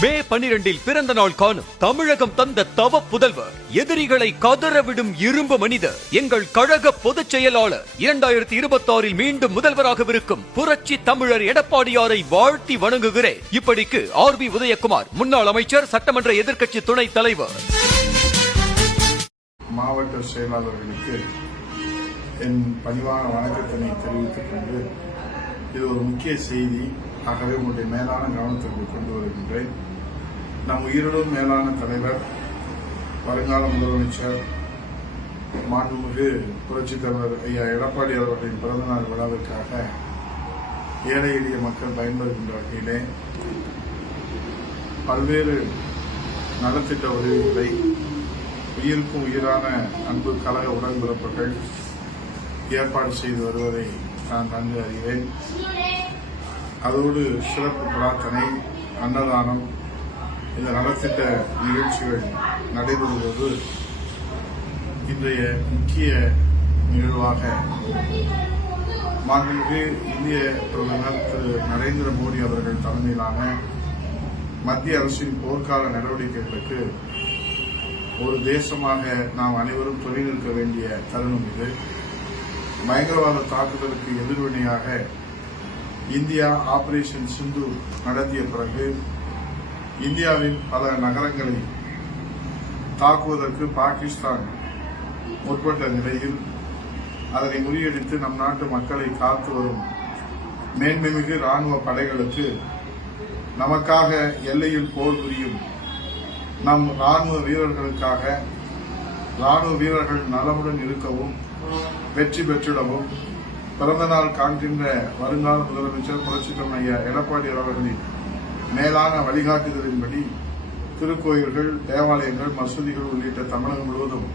மே பனிரெண்டில் பிறந்த நாள் காணும் தமிழகம் தந்த தவ புதல்வர். எதிரிகளை கதறவிடும் இரும்பு மனிதர். எங்கள் கழக பொதுச் செயலாளர். இரண்டாயிரத்தி இருபத்தி ஆறில் மீண்டும் முதல்வராகவிருக்கும் புரட்சி தமிழர் எடப்பாடியாரை வாழ்த்தி வணங்குகிறேன். இப்படிக்கு ஆர் பி உதயகுமார் முன்னாள் அமைச்சர் சட்டமன்ற எதிர்க்கட்சி துணைத் தலைவர். மாவட்ட செயலாளர்களுக்கு என் பணிவான வணக்கத்தினை தெரிவித்துக் கொண்டு இது ஒரு முக்கிய செய்தி. ஆகவே உங்களுடைய மேலான கவனத்திற்கு கொண்டு வருகின்றேன். நம் உயிரிலும் மேலான தலைவர் வருங்கால முதலமைச்சர் மாண்புமிகு புரட்சித் தலைவர் ஐயா எடப்பாடி அவர்களின் பிறந்தநாள் விழாவிற்காக ஏழை எளிய மக்கள் பயன்படுகின்ற வகையிலே பல்வேறு நலத்திட்ட உதவிகளை உயிருக்கும் உயிரான அன்பு கழக உடன்பிறப்புகள் ஏற்பாடு செய்து வருவதை நான் நன்கு அறிவேன். அதோடு சிறப்பு பிரார்த்தனை அன்னதானம் இந்த நலத்திட்ட நிகழ்ச்சிகள் நடைபெறுவது இன்றைய முக்கிய நிகழ்வாக மாண்புமிகு இந்திய பிரதமர் திரு நரேந்திர மோடி அவர்கள் தலைமையிலான மத்திய அரசின் போர்க்கால நடவடிக்கைகளுக்கு ஒரு தேசமாக நாம் அனைவரும் துணை நிற்க வேண்டிய தருணம் இது. பயங்கரவாத தாக்குதலுக்கு எதிர்வினையாக இந்தியா ஆபரேஷன் சிந்து நடத்திய பிறகு இந்தியாவின் பல நகரங்களை தாக்குவதற்கு பாகிஸ்தான் முற்பட்ட நிலையில் அதனை முறியடித்து நம் நாட்டு மக்களை காத்து வரும் மேன்மைமிகு ராணுவ படைகளுக்கு நமக்காக எல்லையில் போர் புரியும் நம் ராணுவ வீரர்களுக்காக ராணுவ வீரர்கள் நலமுடன் இருக்கவும் வெற்றி பெற்றிடவும் பிறந்த நாள் காண்கின்ற வருங்கால முதலமைச்சர் புரட்சித்தம் ஐயா எடப்பாடி அவர்களின் மேலான வழிகாட்டுதலின்படி திருக்கோயில்கள் தேவாலயங்கள் மசூதிகள் உள்ளிட்ட தமிழகம் முழுவதும்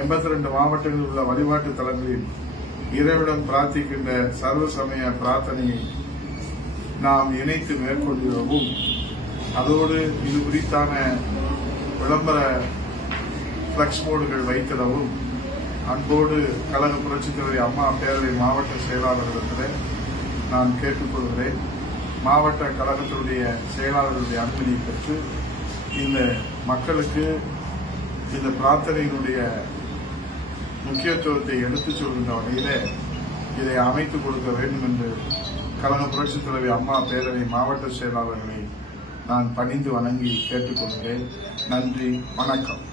எண்பத்தி ரெண்டு மாவட்டங்களில் உள்ள வழிபாட்டு தலங்களில் இறைவிடம் பிரார்த்திக்கின்ற சர்வ சமய பிரார்த்தனையை நாம் இணைத்து மேற்கொள்கிறோமும் அதோடு இது குறித்தான விளம்பர பிளக்ஸ் போர்டுகள் வைத்திடவும் அன்போடு கழக புரட்சித்துறை அம்மா பேரவை மாவட்ட செயலாளர்களிடத்தில் நான் கேட்டுக்கொள்கிறேன். மாவட்ட கழகத்தினுடைய செயலாளர்களுடைய அனுமதியை பெற்று இந்த மக்களுக்கு இந்த பிரார்த்தனையினுடைய முக்கியத்துவத்தை எடுத்துச் சொல்கின்ற வகையில் இதை அமைத்துக் கொடுக்க வேண்டும் என்று கழக புரட்சித் தலைவி அம்மா பேரவை மாவட்ட செயலாளர்களை நான் பணிந்து வணங்கி கேட்டுக்கொள்கிறேன். நன்றி வணக்கம்.